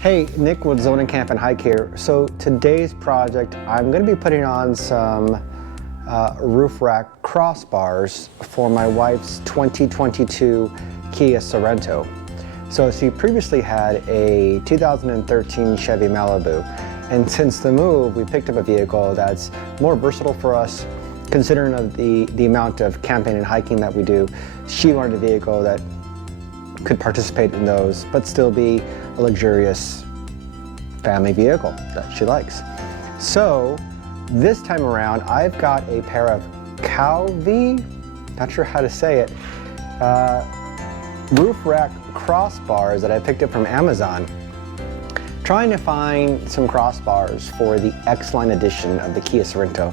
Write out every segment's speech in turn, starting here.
Hey, Nick with Zone and Camp and Hike here. So today's project, I'm going to be putting on some roof rack crossbars for my wife's 2022 Kia Sorento. So she previously had a 2013 Chevy Malibu, and since the move, we picked up a vehicle that's more versatile for us, considering of the amount of camping and hiking that we do. She wanted a vehicle that could participate in those, but still be a luxurious family vehicle that she likes. So this time around, I've got a pair of Cowvie, not sure how to say it, roof rack crossbars that I picked up from Amazon. Trying to find some crossbars for the X-Line edition of the Kia Sorento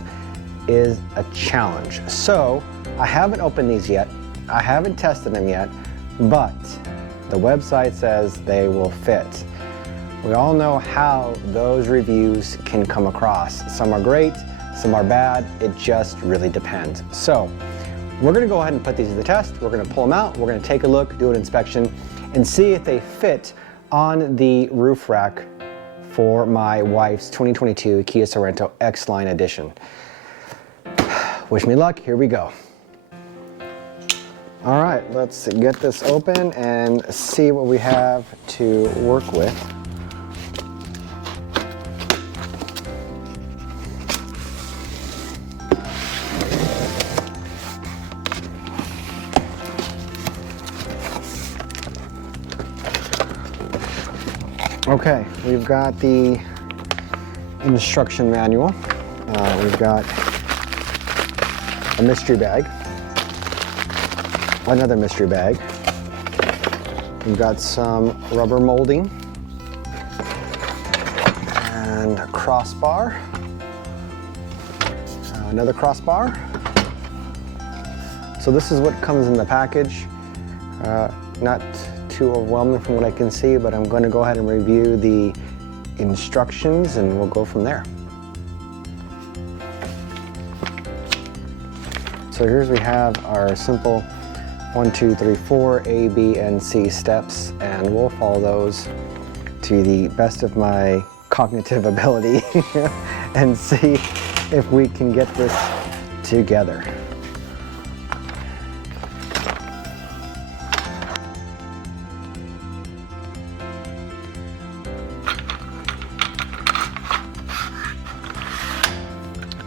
is a challenge. So I haven't opened these yet, I haven't tested them yet, but the website says they will fit. We all know how those reviews can come across. Some are great, some are bad, it just really depends. So we're gonna go ahead and put these to the test. We're gonna pull them out, we're gonna take a look, do an inspection, and see if they fit on the roof rack for my wife's 2022 Kia Sorento X-Line edition. Wish me luck, here we go. All right, let's get this open and see what we have to work with. Okay, we've got the instruction manual. We've got a mystery bag. Another mystery bag. We've got some rubber molding and a crossbar. Another crossbar. So this is what comes in the package. Not too overwhelming from what I can see, but I'm going to go ahead and review the instructions and we'll go from there. So here's we have our simple 1, 2, 3, 4 A, B, and C steps, and we'll follow those to the best of my cognitive ability and see if we can get this together.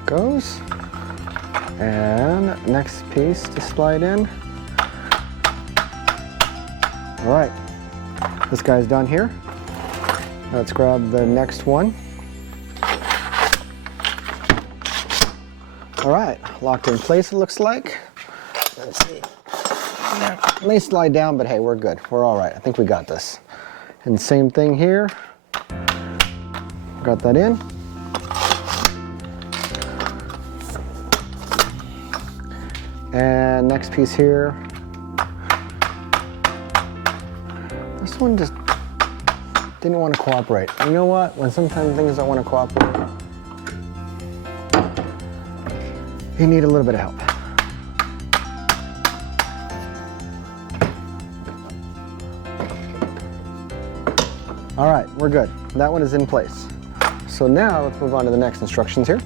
Goes, and next piece to slide in. All right, this guy's done here. Let's grab the next one. All right, locked in place it looks like. Let's see, it may slide down, but hey, we're good, we're all right. I think we got this. And same thing here, got that in. And next piece here. This one just didn't want to cooperate. You know what? When sometimes things don't want to cooperate, you need a little bit of help. All right, we're good. That one is in place. So now let's move on to the next instructions here.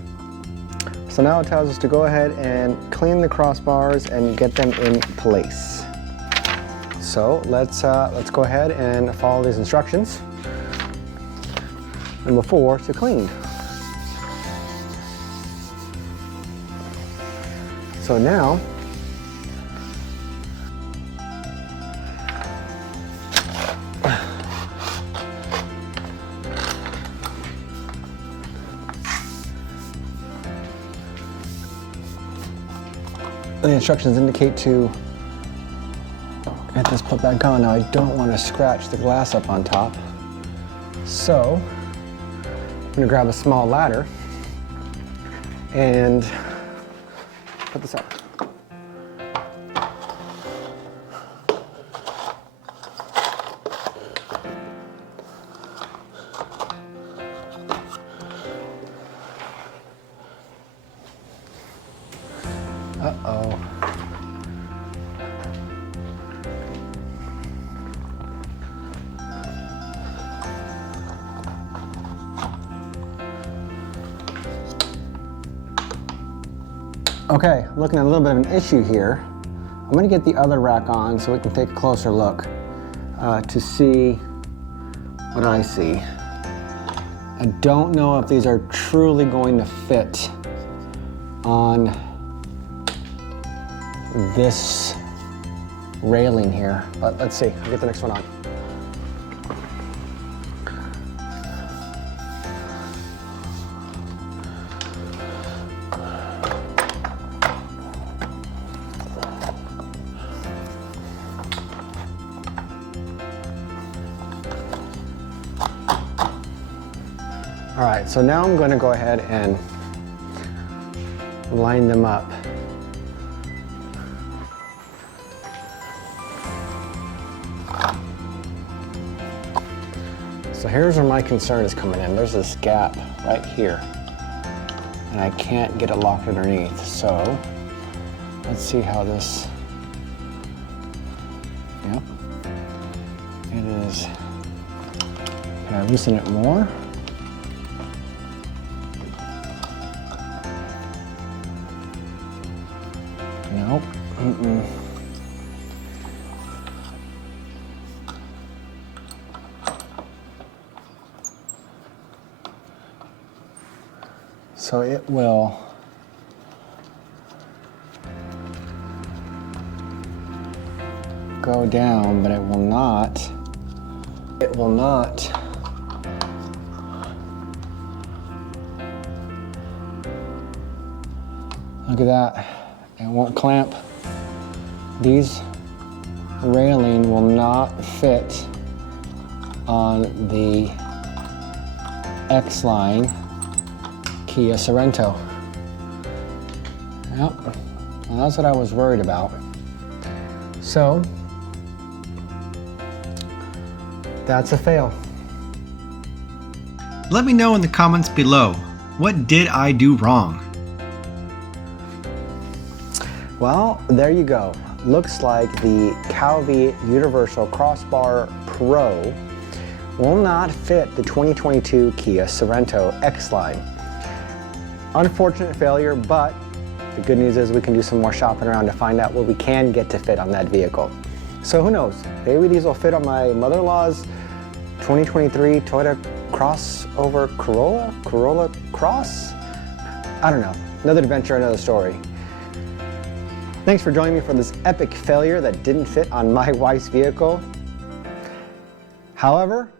So now it tells us to go ahead and clean the crossbars and get them in place. So let's go ahead and follow these instructions. Number 4, to clean. So now, the instructions indicate to get this put back on. Now I don't want to scratch the glass up on top, so I'm going to grab a small ladder and put this up. Uh-oh. Okay, looking at a little bit of an issue here. I'm gonna get the other rack on so we can take a closer look to see what I see. I don't know if these are truly going to fit on this railing here, but let's see. I'll get the next one on. All right, so now I'm going to go ahead and line them up. So here's where my concern is coming in. There's this gap right here, and I can't get it locked underneath. So let's see how this, yep, it is. Can I loosen it more? Nope. So it will go down, but it will not. It will not. Look at that. It won't clamp. These railing will not fit on the X-Line Kia Sorento. Yep, well, that's what I was worried about. So, that's a fail. Let me know in the comments below, what did I do wrong? Well, there you go. Looks like the Cowvie Universal Crossbar Pro will not fit the 2022 Kia Sorento X-Line. Unfortunate failure, but the good news is we can do some more shopping around to find out what we can get to fit on that vehicle. So who knows, maybe these will fit on my mother-in-law's 2023 Toyota Corolla Cross? I don't know, another adventure, another story. Thanks for joining me for this epic failure that didn't fit on my wife's vehicle. However,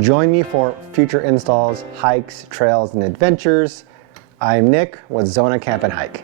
join me for future installs, hikes, trails, and adventures. I'm Nick with Zona Camp and Hike.